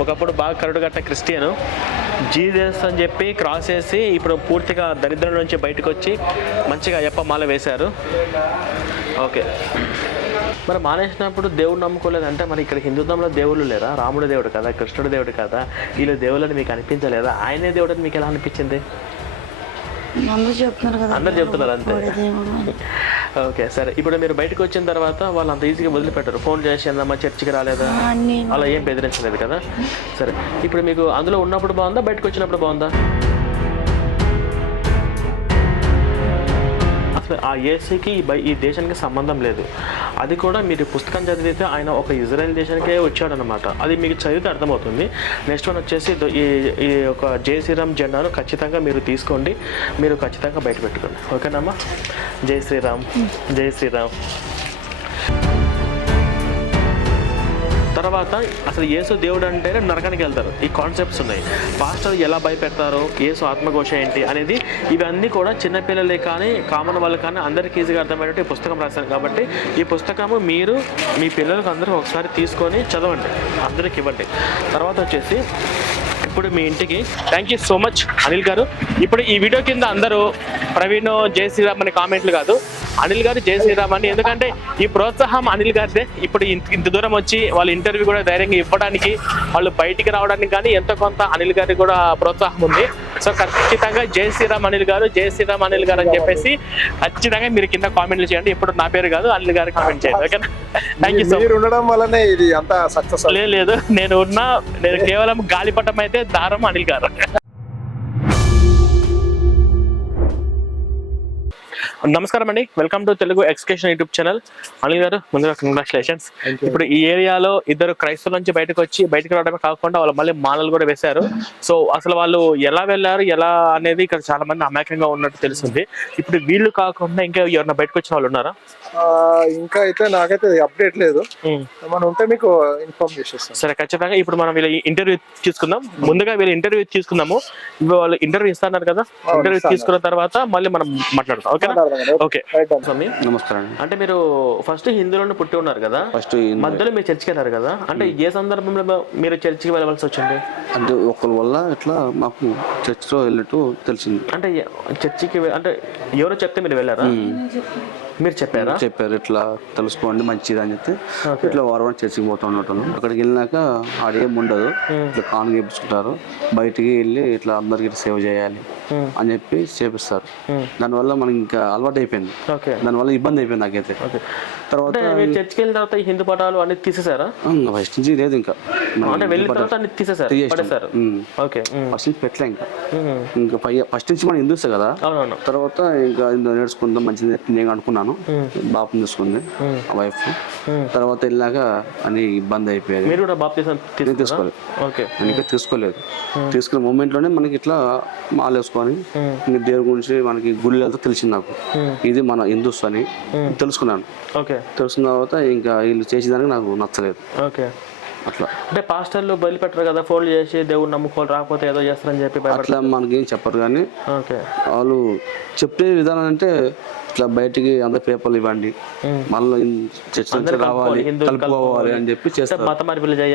ఒకప్పుడు బాగా కరుడు కట్ట క్రిస్టియను జీజస్ అని చెప్పి క్రాస్ చేసి ఇప్పుడు పూర్తిగా దరిద్రం నుంచి బయటకు వచ్చి మంచిగా అయ్యప్ప మాల వేశారు. ఓకే. మరి మానేసినప్పుడు దేవుడు నమ్ముకోలేదు అంటే మరి ఇక్కడ హిందుత్వంలో దేవుళ్ళు లేరా? రాముడు దేవుడు కదా? కృష్ణుడు దేవుడు కదా? వీళ్ళు దేవుళ్ళని మీకు అనిపించలేదా? ఆయనే దేవుడు అని మీకు ఎలా అనిపించింది? అందరూ చెప్తున్నారు కదా అందరు చెప్తున్నారు అంతే. ఓకే సరే. ఇప్పుడు మీరు బయటకు వచ్చిన తర్వాత వాళ్ళు అంత ఈజీగా వదిలిపెట్టారు. ఫోన్ చేసి అందమ్మా చర్చికి రాలేదా? అలా ఏం బెదిరించలేదు కదా? సరే. ఇప్పుడు మీకు అందులో ఉన్నప్పుడు బాగుందా బయటకు వచ్చినప్పుడు బాగుందా? ఆ ఏసీకి ఈ బై- ఈ దేశానికి సంబంధం లేదు. అది కూడా మీరు పుస్తకం చదివితే ఆయన ఒక ఇజ్రాయెల్ దేశానికే వచ్చాడనమాట అది మీకు చదివితే అర్థమవుతుంది. నెక్స్ట్ వన్ వచ్చేసి ఈ ఈ ఒక జై శ్రీరామ్ జెండాను ఖచ్చితంగా మీరు తీసుకోండి. మీరు ఖచ్చితంగా బయట పెట్టుకోండి. ఓకేనమ్మా? జై శ్రీరామ్ జై శ్రీరామ్ తర్వాత అసలు యేసు దేవుడు అంటేనే నరకానికి వెళ్తారు. ఈ కాన్సెప్ట్స్ ఉన్నాయి. పాస్టర్ ఎలా భయపెడతారు? యేసు ఆత్మఘోష ఏంటి అనేది ఇవన్నీ కూడా చిన్నపిల్లలే కానీ కామన్ వాళ్ళు కానీ అందరికీ ఈజీగా అర్థమయ్యేటట్టు ఈ పుస్తకం రాశారు. కాబట్టి ఈ పుస్తకము మీరు మీ పిల్లలకు అందరూ ఒకసారి తీసుకొని చదవండి. అందరికి ఇవ్వండి. తర్వాత వచ్చేసి ఇప్పుడు మీ ఇంటికి thank you so much Anil garu. ఇప్పుడు ఈ వీడియో కింద అందరూ ప్రవీణ్ జయశ్రీరామ్ అనే కామెంట్లు కాదు. అనిల్ గారు జై శ్రీరామ్ అని ఎందుకంటే ఈ ప్రోత్సాహం అనిల్ గారిదే. ఇప్పుడు ఇంత దూరం వచ్చి వాళ్ళ ఇంటర్వ్యూ కూడా ధైర్యంగా ఇవ్వడానికి వాళ్ళు బయటికి రావడానికి కానీ ఎంతో కొంత అనిల్ గారికి కూడా ప్రోత్సాహం ఉంది. సో ఖచ్చితంగా జై శ్రీరామ్ అనిల్ గారు జై శ్రీరామ్ అనిల్ గారు అని చెప్పేసి ఖచ్చితంగా మీరు కింద కామెంట్లు చేయండి. ఇప్పుడు నా పేరు కాదు అనిల్ గారు కామెంట్ చేయండి. ఓకేనా? థ్యాంక్ యూ సో మీరు ఉండడం వల్లనే ఇది అంత సక్సెస్ లేదు. నేను ఉన్న నేను కేవలం గాలిపటం అయితే దారం అనిల్ గారు. నమస్కారం అండి. వెల్కమ్ టు తెలుగు ఎక్స్కేషన్ యూట్యూబ్ ఛానల్ అనిల్ గారు ముందుగా కంగ్రాచులేషన్స్ ఇప్పుడు ఈ ఏరియాలో ఇద్దరు క్రైస్తవుల నుంచి బయటకు వచ్చి బయటకు రావడమే కాకుండా వాళ్ళు మళ్ళీ మాలలు కూడా వేశారు. సో అసలు వాళ్ళు ఎలా వెళ్ళారు ఎలా అనేది ఇక్కడ చాలా మంది అమాయకంగా ఉన్నట్టు తెలిసింది ఇప్పుడు వీళ్ళు కాకుండా ఇంకా ఎవరైనా బయటకు వచ్చిన వాళ్ళు ఉన్నారా? ఇంకా అయితే నాకైతే అప్డేట్ లేదు. మనం ఉంటే మీకు ఇన్ఫార్మ్ చేసేస్తాం సరే ఖచ్చితంగా ఇప్పుడు మనం వీళ్ళ ఇంటర్వ్యూ తీసుకుందాం. ముందుగా వీళ్ళ ఇంటర్వ్యూ తీసుకుందాము. వాళ్ళు ఇంటర్వ్యూ ఇస్తున్నారు కదా. ఇంటర్వ్యూ. తీసుకున్న తర్వాత మళ్ళీ మనం మాట్లాడతాం ఓకేనా? ఓకే. స్వామి నమస్కారం. అండి అంటే మీరు ఫస్ట్ హిందువులను పుట్టి ఉన్నారు కదా? ఫస్ట్ మధ్యలో మీరు చర్చికి వెళ్ళారు కదా? అంటే ఏ సందర్భంలో మీరు చర్చికి వెళ్ళవలసి వచ్చింది? అంటే ఒకరి వల్ల ఇట్లా మాకు చర్చిలో వెళ్ళినట్టు తెలిసింది. అంటే చర్చికి అంటే ఎవరో చెప్తే మీరు వెళ్ళారా? మీరు చెప్పారా? చెప్పారు ఇట్లా తెలుసుకోండి మంచిది అని Okay. ఇట్లా వారం వారం చర్చికి పోతా ఉండటం అక్కడికి వెళ్ళినాక ఆడేం ఉండదు. ఇట్లా కాను చేపించుకుంటారు బయటికి వెళ్ళి ఇట్లా అందరికి సేవ చేయాలి. అని చెప్పి చేపిస్తారు. దానివల్ల మనకి ఇంకా అలవాటు అయిపోయింది దానివల్ల ఇబ్బంది అయిపోయింది నాకైతే. ఓకే. తర్వాత చర్చికి వెళ్ళిన తర్వాత హిందూ పటాలు అన్ని తీసేసారా? ఫస్ట్ నుంచి లేదు ఇంకా. అంటే వెళ్ళిన తర్వాత అన్ని తీసేసారు తీసేసాం. పడేసారు. ఓకే. ఫస్ట్ నుంచి పెట్టలే ఇంకా. ఇంకా పై ఫస్ట్ నుంచి మనం హిందూసే కదా? తర్వాత ఇంకా ఇందులో నేర్చుకుందాం మంచిది నేను అనుకున్నాను. బాబు తీసుకుంది వైఫ్. తర్వాత వెళ్ళాక అని ఇబ్బంది అయిపోయేది. మీరు కూడా తీసుకున్నారా? తీసుకోలేదు. ఓకే. ఇంకా తీసుకోలేదు. తీసుకున్న మూమెంట్లోనే మనకి ఇట్లా మాల వేసుకొని దేవుడి గురించి మనకి గుళ్ళు వెళ్తే తెలిసింది నాకు. ఇది మన హిందూస్ అని తెలుసుకున్నాను. ఓకే. తెలుసుకున్న తర్వాత ఇంకా వీళ్ళు చేసేదానికి నాకు నచ్చలేదు. ఓకే. అట్లా. అంటే పాస్టర్లు బయలుపెట్టరు కదా ఫోన్లు చేసి దేవుడు నమ్ముకోవాలి రాకపోతే ఏదో చేస్తారని చెప్పి అట్లా మనకేం చెప్పరు కానీ ఓకే. వాళ్ళు చెప్పే విధానం అంటే ఇట్లా బయటికి అంత పేపర్లు ఇవ్వండి. మళ్ళీ చర్చ నుంచి రావాలి కలుపుకోవాలి అని చెప్పి చేస్తారు.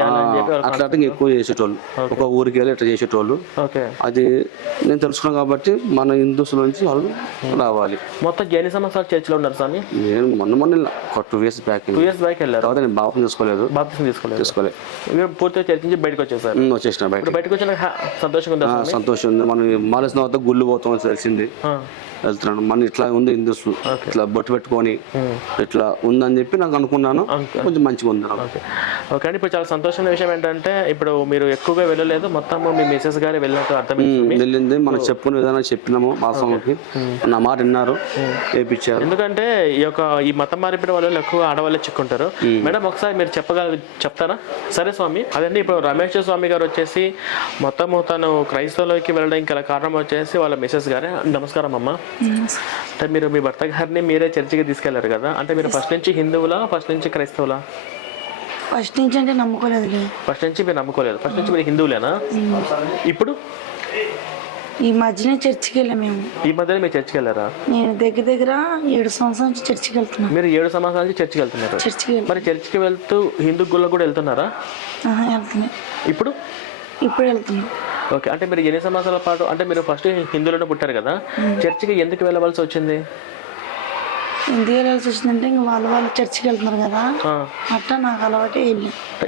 వాళ్ళు- అట్లా ఎక్కువ చేసేటోళ్ళు. ఒక ఊరికి వెళ్ళి ఇట్లా చేసేటోళ్ళు. ఓకే. అది నేను తెలుసుకున్నాను కాబట్టి మన హిందూస్ నుంచి వాళ్ళు రావాలి. మొత్తం ఎన్ని సంవత్సరాలు చర్చిలో ఉన్నారు స్వామి? నేను మొన్న మొన్న ఒక two years back two years back వెళ్ళారు. తర్వాత నేను బాబు తీసుకోలేదు. బాప్తీసం తీసుకోలేదు. తీసుకోలేదు పూర్తిగా చర్చ నుంచి బయటకు వచ్చేసారు. వచ్చేసిన బయట బయటకు వచ్చిన సంతోషంగా ఉందా? సంతోషం ఉంది. మనం మాలేసిన తర్వాత గుళ్ళు పోతాం తెలిసింది. వెళ్తున్నాను. మన ఇట్లా ఉంది హిందూస్ ఇట్లా బొట్టు పెట్టుకొని ఇట్లా ఉందని చెప్పి నాకు అనుకున్నాను. కొంచెం మంచిగా ఉంది ఓకే. ఓకే అండి ఇప్పుడు చాలా సంతోషమైన విషయం ఏంటంటే ఇప్పుడు మీరు ఎక్కువగా వెళ్ళలేదు మొత్తం మీ మిసెస్ గారు వెళ్ళినట్టు అర్థమైంది. ఉమ్, వెళ్ళింది. మనం చెప్పుకునే విధానం చెప్పినాము వాస్తవంకి నా మాట విన్నారు. వేపించారు ఎందుకంటే ఈ యొక్క ఈ మతం మారిపోయిన వాళ్ళు ఎక్కువ ఆడవాళ్ళే చిక్కుంటారు. మేడం ఒకసారి మీరు చెప్పగల చెప్తారా? సరే స్వామి. అదండి ఇప్పుడు రమేష్ స్వామి గారు వచ్చేసి మొత్తము తను క్రైస్తవులోకి వెళ్ళడానికి గల కారణం వచ్చేసి వాళ్ళ మిసెస్ గారే. నమస్కారం అమ్మ. అంటే మీరు మీ భర్త గారిని మీరే చర్చికి తీసుకెళ్ళారు కదా? అంటే మీరు ఫస్ట్ నుంచి హిందువులా ఫస్ట్ నుంచి క్రైస్తవులా? ఫస్ట్ నుంచి అంటే నమ్ముకోలేదు ఫస్ట్ నుంచి మీరు నమ్ముకోలేదు. ఫస్ట్ నుంచి మీరు హిందువులేనా? ఇప్పుడు? ఈ మధ్యనే చర్చికి వెళ్ళాం మేము. ఈ మధ్యలో మీరు చర్చికి వెళ్ళారా? నేను దగ్గర దగ్గర ఏడు సంవత్సరాల నుంచి చర్చికి వెళ్తున్నాను మీరు ఏడు సంవత్సరాల నుంచి చర్చికి వెళ్తున్నారు. చర్చికి మరి చర్చికి వెళ్తూ హిందూ గుళ్ళకు కూడా వెళ్తున్నారా? ఆహా, వెళ్తున్నాను ఇప్పుడు? ఇప్పుడు వెళ్తున్నాం. ఓకే అంటే మీరు ఎన్ని సంవత్సరాల పాటు అంటే మీరు ఫస్ట్ హిందువులోనే పుట్టారు కదా చర్చికి ఎందుకు వెళ్ళవలసి వచ్చింది? ఎందుకు వెళ్ళాల్సి వచ్చిందంటే ఇంక వాళ్ళు వాళ్ళు చర్చికి వెళ్తున్నారు కదా అట్లా నాకు అలవాటే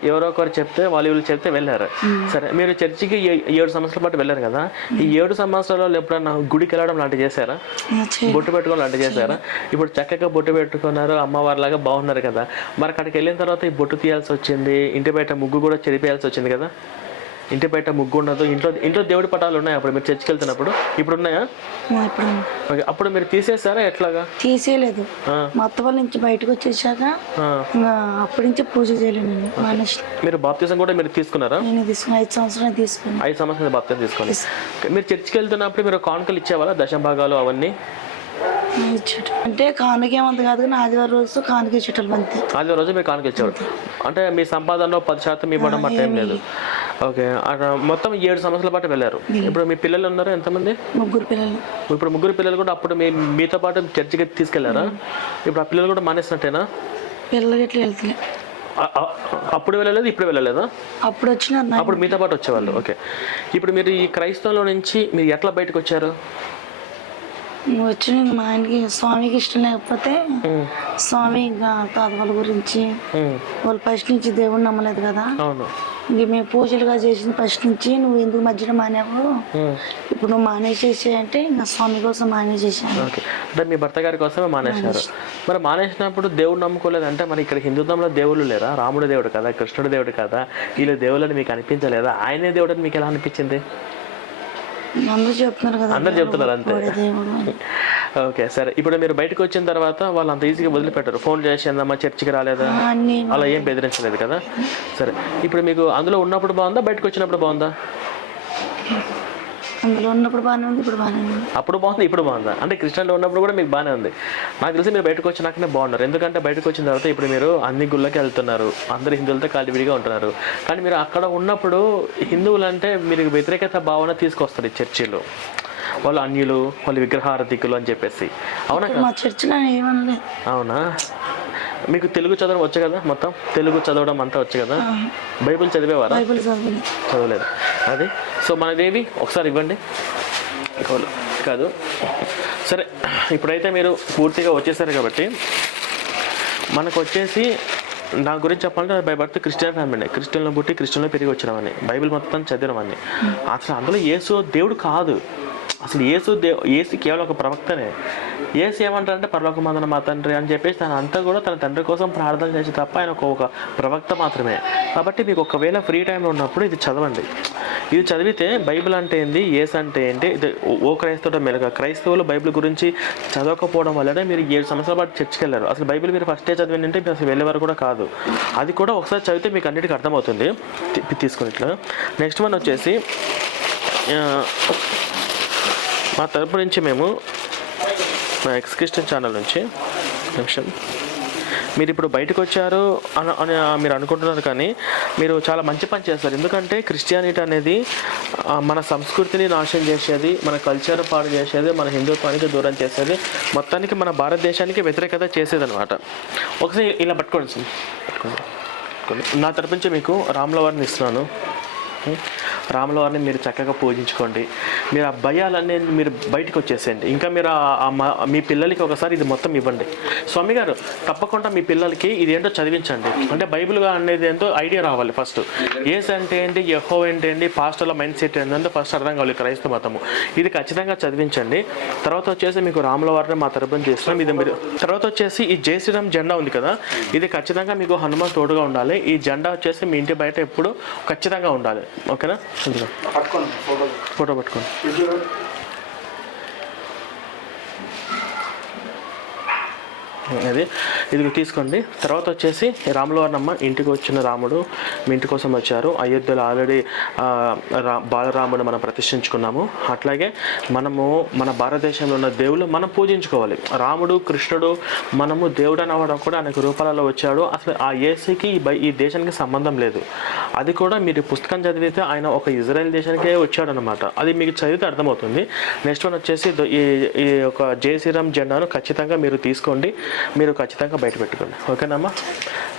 ఎవరో ఒకరు చెప్తే వాళ్ళు వీళ్ళు చెప్తే వెళ్ళారు. సరే మీరు చర్చికి ఏడు సంవత్సరాల పాటు వెళ్ళారు కదా ఈ ఏడు సంవత్సరాలలో ఎప్పుడన్నా గుడికి వెళ్ళడం లాంటివి చేశారా? బొట్టు పెట్టుకోవడం లాంటివి చేశారా? ఇప్పుడు చక్కగా బొట్టు పెట్టుకున్నారు అమ్మవారిలాగా బాగున్నారు కదా. మరి అక్కడికి వెళ్ళిన తర్వాత ఈ బొట్టు తీయాల్సి వచ్చింది ఇంటి బయట ముగ్గు కూడా చెరిపేయాల్సి వచ్చింది కదా? ఇంటి బయట ముగ్గు ఉండదు. ఇంట్లో ఇంట్లో దేవుడి పటాలు ఉన్నాయి అప్పుడు? మీరు చర్చికి వెళ్తున్నప్పుడు? ఇప్పుడు ఉన్నాయా ఇప్పుడు ఓకే అప్పుడు మీరు తీసేసారా? ఎట్లాగా? తీసేయలేదు. ఆ, మా అత్త వాళ్ళ నుంచి బయటకు వచ్చేసాక. ఇంకా అప్పటి నుంచి పూజ చేయలేనండి మీరు బాప్తీసం కూడా మీరు తీసుకున్నారా? నేను ఐదు సంవత్సరాలు తీసుకుని ఐదు సంవత్సరాలు బాప్తీసం తీసుకోండి మీరు చర్చికి వెళ్తున్నప్పుడు మీరు కానుకలు ఇచ్చేవాళ్ళ? దశభాగాలు అవన్నీ? అంటే కానుకేమంత కాదు కానీ ఆదివారం రోజు కానుక ఇచ్చేటోళ్ళు అంతే. ఆదివారం రోజు మీరు కానుక ఇచ్చేవారు అంటే మీ సంపాదనలో పది శాతం ఇవ్వడం అట్లా ఏం లేదు. ఓకే అట్లా మొత్తం ఏడు సంవత్సరాల పాటు వెళ్ళారు. ఇప్పుడు మీ పిల్లలు ఉన్నారు ఎంతమంది? ముగ్గురు పిల్లలు. ఇప్పుడు ముగ్గురు పిల్లలు కూడా అప్పుడు మీ మీతో పాటు చర్చికి తీసుకెళ్ళారా? ఇప్పుడు ఆ పిల్లలు కూడా మానేసినట్టేనా? పిల్లలు ఆ- ఆ- అప్పుడు వెళ్ళలేదు ఇప్పుడు వెళ్ళలేదా? అప్పుడు వచ్చినారు నా అప్పుడు మీతో పాటు వచ్చేవాళ్ళు ఓకే. ఇప్పుడు మీరు ఈ క్రైస్తవంలో నుంచి మీరు ఎట్లా బయటకు వచ్చారు? వచ్చిన మా ఆయనకి స్వామికి ఇష్టం లేకపోతే స్వామి ఇంకా తాత వాళ్ళ గురించి వాళ్ళు ఫస్ట్ నుంచి దేవుడిని నమ్మలేదు కదా. అవును. ఇంక మేము పూజలుగా చేసింది ఫస్ట్ నుంచి నువ్వు ఎందుకు మధ్యలో మానేవు? ఇప్పుడు నువ్వు మానేసేసి అంటే ఇంకా స్వామి కోసం మానేసేసాను. అంటే మీ భర్త గారి కోసమే మానేశారు. మరి మానేసినప్పుడు దేవుడు నమ్ముకోలేదు అంటే మరి ఇక్కడ హిందుత్వంలో దేవుళ్ళు లేరా? రాముడు దేవుడు కదా కృష్ణుడు దేవుడు కదా వీళ్ళు దేవుళ్ళని మీకు అనిపించలేదా? ఆయనే దేవుడు అని మీకు ఎలా అనిపించింది? అందరూ చెప్తున్నారు కదా అందరు చెప్తున్నారు అంతే. ఓకే సరే. ఇప్పుడు మీరు బయటకు వచ్చిన తర్వాత వాళ్ళు అంత ఈజీగా వదిలిపెట్టారు. ఫోన్ చేసిందమ్మా చర్చికి రాలేదా? అలా ఏం బెదిరించలేదు కదా? సరే. ఇప్పుడు మీకు అందులో ఉన్నప్పుడు బాగుందా బయటకు వచ్చినప్పుడు బాగుందా? అందులో ఉన్నప్పుడు బాగానే ఉంది ఇప్పుడు బాగానే ఉంది. అప్పుడు బాగుంది ఇప్పుడు బాగుందా? అంటే క్రిస్టియన్లో ఉన్నప్పుడు కూడా మీకు బాగానే ఉంది. నాకు తెలిసి మీరు బయటకు వచ్చినాకనే బాగున్నారు. ఎందుకంటే బయటకు వచ్చిన తర్వాత ఇప్పుడు మీరు అన్ని గుళ్ళకి వెళ్తున్నారు. అందరు హిందువులతో కలివిడిగా ఉంటున్నారు. కానీ మీరు అక్కడ ఉన్నప్పుడు హిందువులు అంటే మీరు వ్యతిరేకత భావన తీసుకొస్తారు ఈ చర్చిలో. వాళ్ళు అన్యులు వాళ్ళు విగ్రహారధికులు అని చెప్పేసి. అవునా మా చర్చిలో ఏమనలేదు. అవునా? మీకు తెలుగు చదవడం వచ్చు కదా మొత్తం? తెలుగు చదవడం అంతా వచ్చు కదా? బైబిల్ చదివేవారా? బైబిల్ చదవలేదు. అది. సో మనదేవి ఒకసారి ఇవ్వండి. కాదు కాదు. సరే ఇప్పుడైతే మీరు పూర్తిగా వచ్చేసారు కాబట్టి మనకు వచ్చేసి నా గురించి చెప్పాలంటే బై బర్త్ క్రిస్టియన్ ఫ్యామిలీ క్రిస్టియన్లో పుట్టి క్రిస్టియన్లో పెరిగి వచ్చినామని బైబిల్ మొత్తం చదివినామని అసలు అందులో యేసు దేవుడు కాదు. అసలు యేసు దే యేసు కేవలం ఒక ప్రవక్తనే. యేసు ఏమంటారంటే పరలోక మందన మా తండ్రి అని చెప్పేసి తన అంతా కూడా తన తండ్రి కోసం ప్రార్థన చేసి తప్ప ఆయన ఒక ఒక ప్రవక్త మాత్రమే. కాబట్టి మీకు ఒకవేళ ఫ్రీ టైంలో ఉన్నప్పుడు ఇది చదవండి. ఇది చదివితే బైబిల్ అంటే ఏంది? ఏస్ అంటే ఏంటి? ఇది ఓ- ఓ క్రైస్తవుడు మెలుగా క్రైస్తవులు బైబిల్ గురించి చదవకపోవడం వల్లనే మీరు ఏడు సంవత్సరాల పాటు చర్చికి వెళ్ళారు. అసలు బైబిల్ మీరు ఫస్టే చదివిందంటే మీరు అసలు వెళ్ళేవారు కూడా కాదు. అది కూడా ఒకసారి చదివితే మీకు అన్నిటికీ అర్థమవుతుంది. తీ- తీసుకుని ఇట్లా. నెక్స్ట్ వన్ వచ్చేసి మా తరపు నుంచి మేము మా ఎక్స్ క్రిస్టియన్ ఛానల్ నుంచి నిమిషం. మీరు ఇప్పుడు బయటకు వచ్చారు అని అని మీరు అనుకుంటున్నారు కానీ మీరు చాలా మంచి పని చేస్తారు. ఎందుకంటే క్రిస్టియానిటీ అనేది మన సంస్కృతిని నాశనం చేసేది మన కల్చర్ పాడు చేసేది మన హిందుత్వానికి దూరం చేసేది మొత్తానికి మన భారతదేశానికి వ్యతిరేకత చేసేది అనమాట ఒకసారి ఇలా పట్టుకోండి సార్. పట్టుకోండి. నా తరపు నుంచి మీకు రామ్లవారిని ఇస్తున్నాను. రాముల వారిని మీరు చక్కగా పూజించుకోండి. మీరు ఆ భయాలన్నీ మీరు బయటకు వచ్చేసేయండి. ఇంకా మీరు మీ పిల్లలకి ఒకసారి ఇది మొత్తం ఇవ్వండి. స్వామి గారు తప్పకుండా మీ పిల్లలకి ఇది ఏంటో చదివించండి. అంటే బైబిల్గా అనేది ఏంటో ఐడియా రావాలి ఫస్ట్. ఏస్ అంటే ఏంటి యహో అంటే ఏంటి పాస్టర్ల మైండ్ సెట్ ఏంటంటే ఫస్ట్ అర్థం కావాలి క్రైస్తవ మతము. ఇది ఖచ్చితంగా చదివించండి. తర్వాత వచ్చేసి మీకు రాముల వారిని మా తరపున చేస్తున్నాం. ఇది మీరు తర్వాత వచ్చేసి ఈ జై శ్రీరామ్ జెండా ఉంది కదా ఇది ఖచ్చితంగా మీకు హనుమాన్ తోడుగా ఉండాలి. ఈ జెండా వచ్చేసి మీ ఇంటి బయట ఎప్పుడు ఖచ్చితంగా ఉండాలి. ఓకేనా? ఇదిగో. ఫోటో పట్టుకోండి అది. ఇది తీసుకోండి. తర్వాత వచ్చేసి రాములవారినమ్మ ఇంటికి వచ్చిన రాముడు మీ ఇంటి కోసం వచ్చారు. అయోధ్యలో ఆల్రెడీ రా బాలరాముడు మనం ప్రతిష్ఠించుకున్నాము. అట్లాగే మనము మన భారతదేశంలో ఉన్న దేవుళ్ళు మనం పూజించుకోవాలి. రాముడు కృష్ణుడు మనము దేవుడు అనవడం కూడా అనేక రూపాలలో వచ్చాడు. అసలు ఆ ఏసీకి ఈ బై ఈ దేశానికి సంబంధం లేదు. అది కూడా మీరు పుస్తకం చదివితే ఆయన ఒక ఇజ్రాయెల్ దేశానికే వచ్చాడనమాట అది మీకు చదివితే అర్థమవుతుంది. నెక్స్ట్ వన్ వచ్చేసి ఈ ఈ ఒక జై శ్రీరామ్ జెండాను ఖచ్చితంగా మీరు తీసుకోండి. మీరు ఖచ్చితంగా బయట పెట్టుకోండి. ఓకేనమ్మా?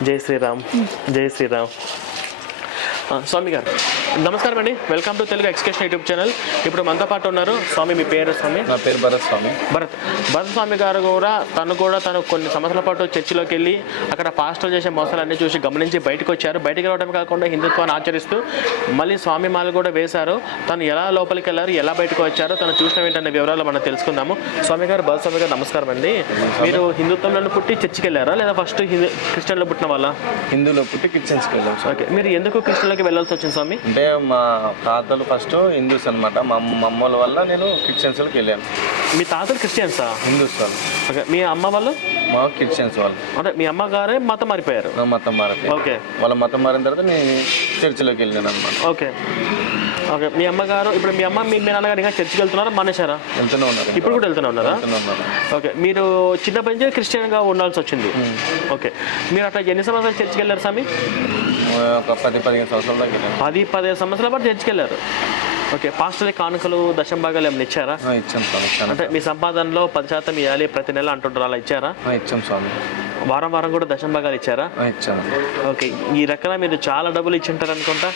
జై శ్రీరామ్. జై శ్రీరామ్. స్వామి గారు నమస్కారం అండి. వెల్కమ్ టు తెలుగు ఎక్స్కేషన్ యూట్యూబ్ ఛానల్. ఇప్పుడు మనతో పాటు ఉన్నారు స్వామి మీ పేరు స్వామి? నా పేరు భరత్ స్వామి. భరత్. భరత్ స్వామి గారు కూడా తను కూడా తను కొన్ని సంవత్సరాల పాటు చర్చిలోకి వెళ్ళి అక్కడ పాస్టర్లు చేసే మోసాలన్నీ చూసి గమనించి బయటకు వచ్చారు. బయటికి రావడం కాకుండా హిందుత్వాన్ని ఆచరిస్తూ మళ్ళీ స్వామి మాలు కూడా వేశారు. తను ఎలా లోపలికి వెళ్ళారు ఎలా బయటకు వచ్చారో తను చూసిన ఏంటనే వివరాలు మనం తెలుసుకుందాము. స్వామి గారు భరత్ స్వామి గారు నమస్కారం అండి. మీరు హిందుత్వంలో పుట్టి చర్చికి వెళ్ళారా లేదా ఫస్ట్ హిందూ క్రిస్టియన్లో పుట్టిన వాళ్ళ? హిందువులో పుట్టి కిచెన్స్కి వెళ్ళాం ఓకే. మీరు ఎందుకు క్రిస్టియన్లోకి వెళ్ళాల్సి వచ్చింది స్వామి? అంటే మా తాతలు ఫస్ట్ హిందూస్ అనమాట మా అమ్మ- మా అమ్మల వల్ల నేను క్రిస్టియన్స్లోకి వెళ్ళాను. మీ తాతలు క్రిస్టియన్సా హిందూస్ వాళ్ళు. ఓకే మీ అమ్మ వాళ్ళు? మా క్రిస్టియన్స్ వాళ్ళు. అంటే మీ అమ్మగారే మతం మారిపోయారు? మతం మారిపోయి ఓకే. వాళ్ళ మతం మారిన తర్వాత నేను చర్చిలోకి వెళ్ళాను అనమాట ఓకే. ఓకే మీ అమ్మగారు ఇప్పుడు మీ అమ్మ మీ నాన్నగారు ఇంకా చర్చికి వెళ్తున్నారా మానేశారా? వెళ్తూనే ఉన్నారు ఇప్పుడు కూడా వెళ్తూనే ఉన్నారా? వెళ్తూనే ఉన్నారు. ఓకే మీరు చిన్నప్పటి నుంచి క్రిస్టియన్గా ఉండాల్సి వచ్చింది. ఓకే. మీరు అట్లా ఎన్ని సంవత్సరాలు చర్చికి వెళ్ళారు స్వామి? ఒక పది పదిహేను సంవత్సరాల వెళ్ళాను. పది పదిహేను సంవత్సరాల పాటు చర్చికి వెళ్ళారు ఓకే పాస్టర్లీ కానుకలు దశం భాగాలు ఏమైనా ఇచ్చారా? ఆ, ఇచ్చాం స్వామి ఇచ్చాను. అంటే మీ సంపాదనలో పది శాతం ఇవ్వాలి ప్రతి నెల అంటుంటారు అలా ఇచ్చారా? ఇచ్చాం స్వామి. వారం వారం కూడా దశం భాగాలు ఇచ్చారా? ఓకే. ఈ రకంగా మీరు చాలా డబ్బులు ఇచ్చింటారు అనుకుంటా?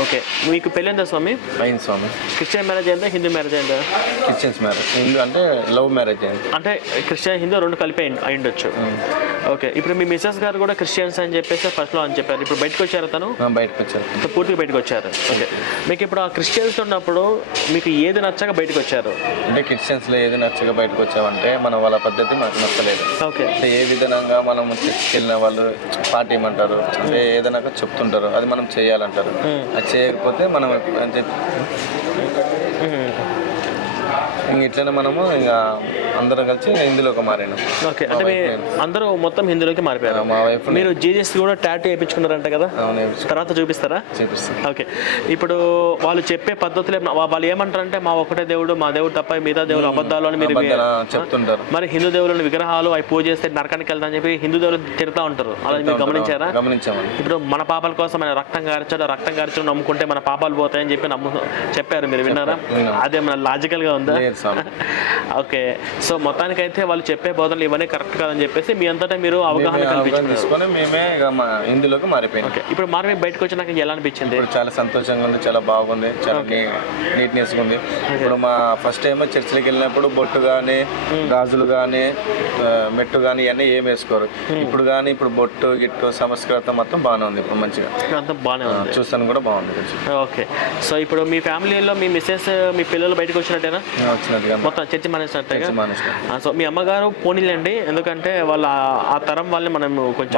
ఓకే. మీకు పెళ్ళిందా స్వామి? అయింది స్వామి. క్రిస్టియన్ మ్యారేజ్ అయిందా హిందూ మ్యారేజ్ అయిందా? Christians marriage. హిందూ అంటే లవ్ మ్యారేజ్ అయింది. అంటే క్రిస్టియన్ హిందూ రెండు కలిపి అయి- ఉండొచ్చు ఓకే. ఇప్పుడు మీ మిస్సెస్ గారు కూడా క్రిస్టియన్స్ అని చెప్పేసి ఫస్ట్లో అని చెప్పారు. ఇప్పుడు బయటకు వచ్చారు తను? బయటకు వచ్చారు. పూర్తిగా బయటకు వచ్చారు. ఓకే. మీకు ఇప్పుడు ఆ క్రిస్టియన్స్ ఉన్నప్పుడు మీకు ఏది నచ్చక బయటకు వచ్చారు? అంటే క్రిస్టియన్స్లో ఏది నచ్చగా బయటకు వచ్చామంటే మన వాళ్ళ పద్ధతి మనకు నచ్చలేదు. ఓకే. ఏ విధంగా మనం చర్చికి వెళ్ళిన వాళ్ళు పార్టీ ఏమంటారు? అంటే ఏదైనా చెప్తుంటారు. అది మనం చేయాలంటారు. అది చేయకపోతే మనం అంటే ఇంక ఇట్లనే మనము ఇంకా అందరం కలిసి హిందీలోకి మారాను. ఓకే అంటే మీ అందరూ మొత్తం హిందూలోకి మారిపోయారు. మా వైఫ్ మీరు జీజస్ కూడా టాటూ వేయించుకున్నారంట కదా? తర్వాత చూపిస్తారా? చేపిస్తాను ఓకే ఇప్పుడు వాళ్ళు చెప్పే పద్ధతులు వాళ్ళు ఏమంటారంటే మా ఒకటే దేవుడు మా దేవుడు తప్ప మిగతా దేవుడు అబద్ధాలు అని మీరు చెప్తుంటారు. మరి హిందూ దేవుళ్ళని విగ్రహాలు అవి పూజ చేస్తే నరకానికి వెళ్తామని చెప్పి హిందూ దేవుళ్ళు తిడతా ఉంటారు. అలా మీరు గమనించారా? గమనించామండి. ఇప్పుడు మన పాపాల కోసం ఆయన రక్తం గార్చాడు రక్తం గార్చడం నమ్ముకుంటే మన పాపాలు పోతాయని చెప్పి నమ్ము చెప్పారు మీరు విన్నారా? విన్నాం. అదే మన లాజికల్గా ఉందా? ఓకే సో మొత్తానికైతే వాళ్ళు చెప్పే బోధనలు ఇవన్నీ కరెక్ట్ కాదని చెప్పేసి మీ అంతటా మీరు అవగాహన మేమే తీసుకొని మేమే ఇక మా హిందీలోకి మారిపోయినాం. ఓకే. ఇప్పుడు మరి మీరు బయటకు వచ్చినాక ఎలా అనిపించింది? చాలా సంతోషంగా ఉంది చాలా బాగుంది చాలా నీట్నెస్ ఉంది. ఇప్పుడు మా ఫస్ట్ టైం చర్చిలోకి వెళ్ళినప్పుడు బొట్టు కానీ గాజులు కానీ మెట్టు కానీ ఇవన్నీ ఏం వేసుకోరు. ఇప్పుడు కానీ ఇప్పుడు బొట్టు గిట్టు సంస్కృతం మొత్తం బాగానే ఉంది ఇప్పుడు మంచిగా. అంతా బాగానే ఉంది. చూస్తాను కూడా బాగుంది ఓకే. సో ఇప్పుడు మీ ఫ్యామిలీలో మీ మిస్సెస్ మీ పిల్లలు బయటకు వచ్చినట్టేనా? వచ్చినట్టుగా. మొత్తం చర్చి మానేసినట్టేగా? సో మీ అమ్మగారు పోనీలేండి ఎందుకంటే వాళ్ళ ఆ- తరం వాళ్ళని మనం కొంచెం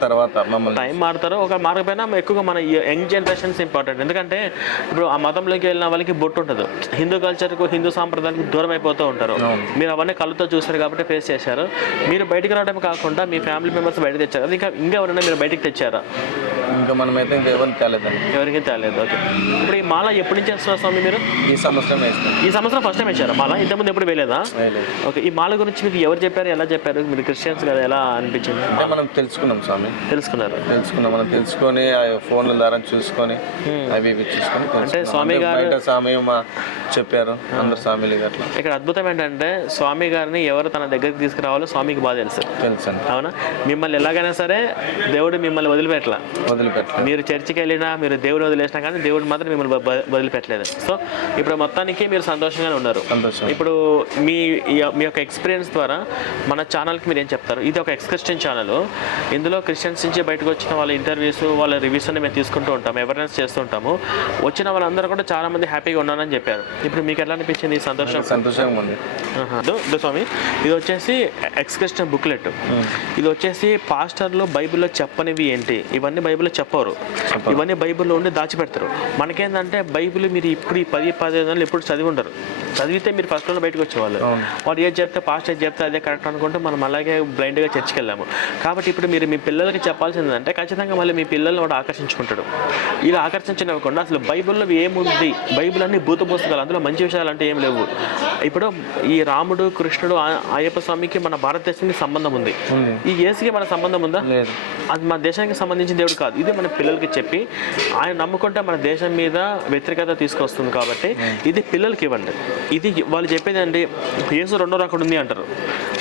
తర్వాత టైం మారుతారు ఒక మారకపోయినా ఎక్కువగా మన యంగ్ జనరేషన్స్ ఇంపార్టెంట్. ఎందుకంటే ఇప్పుడు ఆ మతంలోకి వెళ్ళిన వాళ్ళకి బొట్టు ఉంటుంది. హిందూ కల్చర్కు హిందూ సాంప్రదాయానికి దూరం అయిపోతూ ఉంటారు. మీరు అవన్నీ కళ్ళతో చూస్తారు కాబట్టి ఫేస్ చేశారు. మీరు బయటికి రావడం కాకుండా మీ ఫ్యామిలీ మెంబర్స్ బయటకు తెచ్చారు? అది ఇంకా ఇంకా ఎవరైనా మీరు బయటికి తెచ్చారా? ఇంకా మనమైతే ఇంకా ఎవరిని తేలేదండి. ఎవరికి తేలేదు. ఓకే. ఇప్పుడు ఈ మాల ఎప్పటి నుంచి వేస్తున్నారు స్వామి మీరు? ఈ సంవత్సరం ఈ సంవత్సరం ఫస్ట్ టైం వేశారా? మాల ఇంతకుముందు ఎప్పుడు వేయలేదు. ఓకే ఈ మాల గురించి మీకు ఎవరు చెప్పారు ఎలా చెప్పారు? మీరు క్రిస్టియన్స్ కదా ఎలా అనిపించింది? అంటే మనం తెలుసుకున్నాం స్వామి. తెలుసుకున్నారు. తెలుసుకున్నాం మనం తెలుసుకొని ఆ ఫోన్ల ద్వారా చూసుకొని అవి ఇవి చూసుకొని తెలుసుకున్నాం. స్వామి అంటే గారు- స్వామి చెప్పారు అందరు స్వామిలు అట్లా. ఇక్కడ అద్భుతం ఏంటంటే స్వామి గారిని ఎవరు తన దగ్గరికి తీసుకురావాలో స్వామికి బాగా తెలుసు. తెలుసు అవునా? మిమ్మల్ని ఎలాగైనా సరే దేవుడు మిమ్మల్ని వదిలిపెట్టలా. వదిలిపెట్టలేదు. మీరు చర్చికి వెళ్ళినా మీరు దేవుడు వదిలేసినా కానీ దేవుడు మాత్రం మిమ్మల్ని వదిలిపెట్టలేదు. సో ఇప్పుడు మొత్తానికి మీరు సంతోషంగానే ఉన్నారు. సంతోషం. ఇప్పుడు మీ మీ యొక్క ఎక్స్పీరియన్స్ ద్వారా మన ఛానల్కి మీరు ఏం చెప్తారు? ఇది ఒక ఎక్స్క్రిస్టియన్ ఛానల్ ఇందులో క్రిస్టియన్స్ నుంచి బయటకు వచ్చిన వాళ్ళ ఇంటర్వ్యూస్ వాళ్ళ రివ్యూస్ అన్ని మేము తీసుకుంటూ ఉంటాం అవేర్నెస్ చేస్తుంటాము వచ్చిన వాళ్ళందరూ కూడా చాలామంది హ్యాపీగా ఉన్నారని చెప్పారు. ఇప్పుడు మీకు ఎలా అనిపించింది సంతోషం? సంతోషంగా ఉంది. స్వామి ఇది వచ్చేసి ఎక్స్ క్రిస్టియన్ బుక్లెట్ ఇది వచ్చేసి పాస్టర్లు బైబిల్లో చెప్పనివి ఏంటి? ఇవన్నీ బైబిల్లో చెప్పరు. ఇవన్నీ బైబిల్లో ఉండి దాచిపెడతారు. మనకేంటంటే బైబిల్ మీరు ఇప్పుడు ఈ పది పదిహేను నెలలు ఎప్పుడు చదివి ఉండరు. చదివితే మీరు ఫస్ట్లో బయటకు వచ్చేవాళ్ళు. వాడు ఏది చెప్తే పాస్ట్ ఏది చెప్తే అదే కరెక్ట్ అనుకుంటే మనం అలాగే బ్లైండ్గా చర్చికి వెళ్ళాము కాబట్టి ఇప్పుడు మీరు మీ పిల్లలకి చెప్పాల్సింది ఏంటంటే ఖచ్చితంగా మళ్ళీ మీ పిల్లల్ని వాడు ఆకర్షించుకుంటాడు. ఇలా ఆకర్షించనివ్వకుండా అసలు బైబిల్లో ఏముంది? బైబిల్ అన్ని భూత పుస్తకాలు అందులో మంచి విషయాలు అంటే ఏం లేవు. ఇప్పుడు ఈ రాముడు కృష్ణుడు అయ్యప్ప స్వామికి మన భారతదేశానికి సంబంధం ఉంది. ఈ యేసుకి మన సంబంధం ఉందా? లేదు. అది మన దేశానికి సంబంధించిన దేవుడు కాదు. ఇది మన పిల్లలకి చెప్పి ఆయన నమ్ముకుంటే మన దేశం మీద వ్యతిరేకత తీసుకొస్తుంది కాబట్టి ఇది పిల్లలకి ఇవ్వండి. ఇది వాళ్ళు చెప్పేది అండి యేసు రెండో రాకడ ఉంది అంటారు.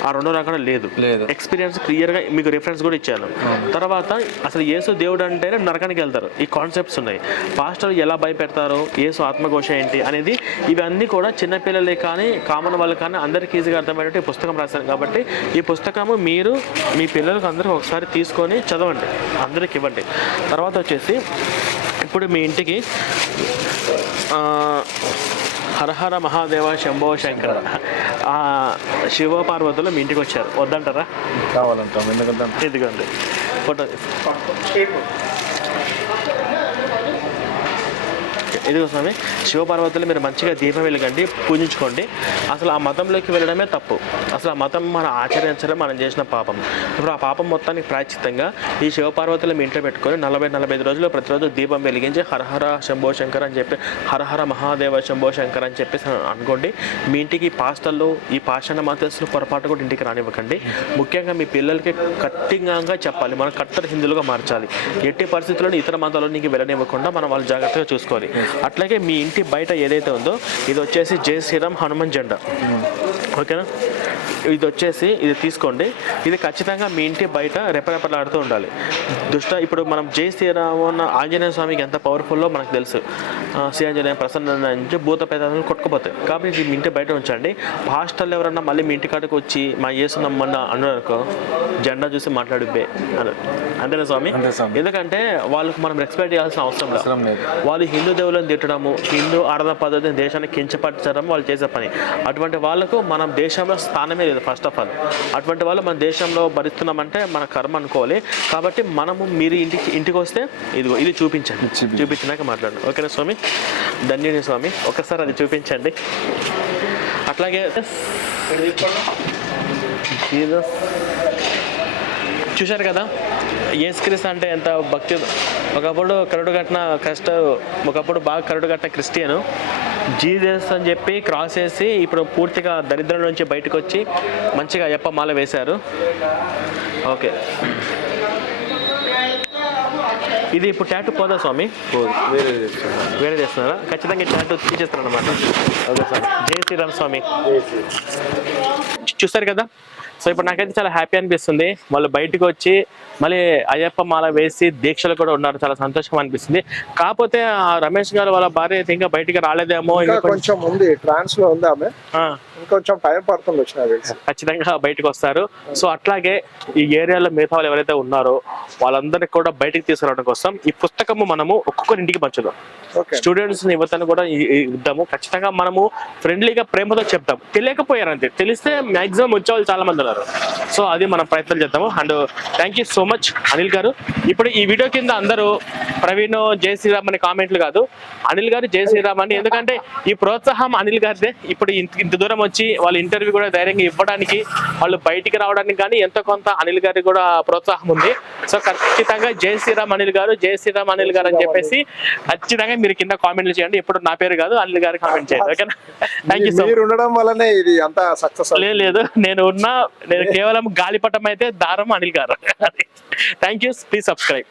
ఆ రెండో రాకడ లేదు. లేదు. ఎక్స్పీరియన్స్ క్లియర్గా మీకు రిఫరెన్స్ కూడా ఇచ్చాను. తర్వాత అసలు యేసు దేవుడు అంటేనే నరకానికి వెళ్తారు. ఈ కాన్సెప్ట్స్ ఉన్నాయి. పాస్టర్ ఎలా భయపెడతారు? యేసు ఆత్మఘోష ఏంటి? అనేది ఇవన్నీ కూడా చిన్నపిల్లలే కానీ కామన్ వాళ్ళు కానీ అందరికీ ఈజీగా అర్థమయ్యేటట్టు ఈ పుస్తకం రాశాను కాబట్టి ఈ పుస్తకము మీరు మీ పిల్లలకు అందరూ ఒకసారి తీసుకొని చదవండి. అందరికి ఇవ్వండి. తర్వాత వచ్చేసి ఇప్పుడు మీ ఇంటికి ఆ, హరహర మహాదేవ శంభో శంకర. ఆ, శివ పార్వతులు మీ ఇంటికి వచ్చారు. వద్దంటారా? కావాలంటాం. ఎందుకంటే ఇదిగోండి. ఫోటో ఇదిగో స్వామి? శివపార్వతులు మీరు మంచిగా దీపం వెలగండి పూజించుకోండి. అసలు ఆ మతంలోకి వెళ్ళడమే తప్పు. అసలు ఆ మతం మనం ఆచరించడం మనం చేసిన పాపం. ఇప్పుడు ఆ పాపం మొత్తానికి ప్రాచితంగా ఈ శివపార్వతులు మీ ఇంట్లో పెట్టుకొని నలభై నలభై ఐదు రోజులు ప్రతిరోజు దీపం వెలిగించి హరహర శంభో శంకర్ అని చెప్పి హరహర మహాదేవ శంభో శంకర్ అని చెప్పేసి అనుకోండి మీ ఇంటికి పాస్టర్లు ఈ పాషాణ మాతస్సులు పొరపాటు కూడా ఇంటికి రానివ్వకండి. ముఖ్యంగా మీ పిల్లలకి కట్టింగంగా చెప్పాలి. మనం కట్టర్ హిందువులుగా మార్చాలి. ఎట్టి పరిస్థితుల్లో ఇతర మతాలలోనికి వెళ్ళనివ్వకుండా మనం వాళ్ళు జాగ్రత్తగా చూసుకోవాలి. అట్లాగే మీ ఇంటి బయట ఏదైతే ఉందో ఇది వచ్చేసి జై శ్రీరామ్ హనుమాన్ జెండా. ఓకేనా? ఇది వచ్చేసి ఇది తీసుకోండి. ఇది ఖచ్చితంగా మీ ఇంటి బయట రెపరెపలాడుతూ ఉండాలి. దుష్ట ఇప్పుడు మనం జై శ్రీరామ్ అన్న ఆంజనేయ స్వామికి ఎంత పవర్ఫుల్లో మనకు తెలుసు. శ్రీ ఆంజనేయ ప్రసన్న నుంచి భూత పేదాలను కొట్టుకుపోతాయి. కాబట్టి ఇది మీ ఇంటి బయట ఉంచండి. హాస్టల్ ఎవరన్నా మళ్ళీ మీ ఇంటి కాడికి వచ్చి మా యేసునమ్మన్న అన్నారనుకో జెండా చూసి మాట్లాడిపోయి అన్నారు. అంతేనా స్వామి. ఎందుకంటే వాళ్ళకి మనం రెస్పెక్ట్ చేయాల్సిన అవసరం లేదు. వాళ్ళు హిందూ దేవులను తిట్టడము హిందూ ఆరాధన పద్ధతిని దేశాన్ని కించపరచడం వాళ్ళు చేసే పని. అటువంటి వాళ్ళకు మనం దేశంలో స్థానమే లేదు ఫస్ట్ ఆఫ్ ఆల్ అటువంటి వాళ్ళు మన దేశంలో భరిస్తున్నామంటే మన కర్మ అనుకోవాలి. కాబట్టి మనము మీరు ఇంటికి ఇంటికి వస్తే ఇదిగో ఇది చూపించండి. చూపించు. చూపించినాక మాట్లాడండి. ఓకేనా స్వామి? ధన్యుని స్వామి. ఒకసారి అది చూపించండి. అట్లాగే జీసస్ చూశారు కదా? యేసుక్రీస్తు అంటే ఎంత భక్తి. ఒకప్పుడు కరుడు కట్టిన కష్ట ఒకప్పుడు బాగా కరుడు కట్టిన క్రిస్టియన్. జీజస్ అని చెప్పి క్రాస్ చేసి ఇప్పుడు పూర్తిగా దరిద్రం నుంచి బయటకు వచ్చి మంచిగా అయ్యప్ప మాల వేశారు. ఓకే. ఇది ఇప్పుడు ట్యాటు పోదా స్వామి? వేరే వేరే చేస్తున్నారా ఖచ్చితంగా ట్యాటు తీసేస్తారు అనమాట ఓకే జై శ్రీరామ్ స్వామి. చూస్తారు కదా? సో ఇప్పుడు నాకైతే చాలా హ్యాపీ అనిపిస్తుంది. వాళ్ళు బయటకు వచ్చి మళ్ళీ అయ్యప్ప మాల వేసి దీక్షలు కూడా ఉన్నారు. చాలా సంతోషం అనిపిస్తుంది. కాకపోతే ఆ రమేష్ గారు వాళ్ళ భార్య అయితే ఇంకా బయటికి రాలేదేమో. ఇంకా కొంచెం ఉంది. ట్రాన్స్లో ఉంది ఆమె. ఆ, ఇంకొంచెం టైం పడుతుంది వచ్చిన ఖచ్చితంగా బయటకు వస్తారు. సో అట్లాగే ఈ ఏరియాలో మిగతా వాళ్ళు ఎవరైతే ఉన్నారో వాళ్ళందరినీ కూడా బయటికి తీసుకురావడం కోసం ఈ పుస్తకము మనము ఒక్కొక్కరి ఇంటికి పంచుదాం స్టూడెంట్స్ యువతను కూడా ఇద్దాము. ఖచ్చితంగా మనము ఫ్రెండ్లీగా ప్రేమతో చెప్తాం. తెలియకపోయారు అంతే తెలిస్తే మాక్సిమం వచ్చే వాళ్ళు చాలా మంది ఉన్నారు. సో అది మనం ప్రయత్నం చేద్దాము. And thank you so much Anil garu. ఇప్పుడు ఈ వీడియో కింద అందరూ ప్రవీణ్ జై శ్రీరామ్ అని కామెంట్లు కాదు. అనిల్ గారు జై శ్రీరామ్ అని. ఎందుకంటే ఈ ప్రోత్సాహం అనిల్ గారిదే. ఇప్పుడు ఇంత ఇంత దూరం వచ్చి వాళ్ళ ఇంటర్వ్యూ కూడా ధైర్యంగా ఇవ్వడానికి వాళ్ళు బయటికి రావడానికి కానీ ఎంతో కొంత అనిల్ గారికి కూడా ప్రోత్సాహం ఉంది. సో ఖచ్చితంగా జై శ్రీరామ్ అనిల్ గారు జై శ్రీరామ్ అనిల్ గారు అని చెప్పేసి ఖచ్చితంగా మీరు కింద కామెంట్లు చేయండి. ఇప్పుడు నా పేరు కాదు అనిల్ గారు కామెంట్ చేయండి ఓకేనా? థ్యాంక్ యూ సో మీరు ఉండడం వల్లనే ఇది అంత సక్సెస్ లేదు నేను ఉన్న నేను కేవలం గాలిపటం అయితే దారం అనిల్ గారు. Thank you please subscribe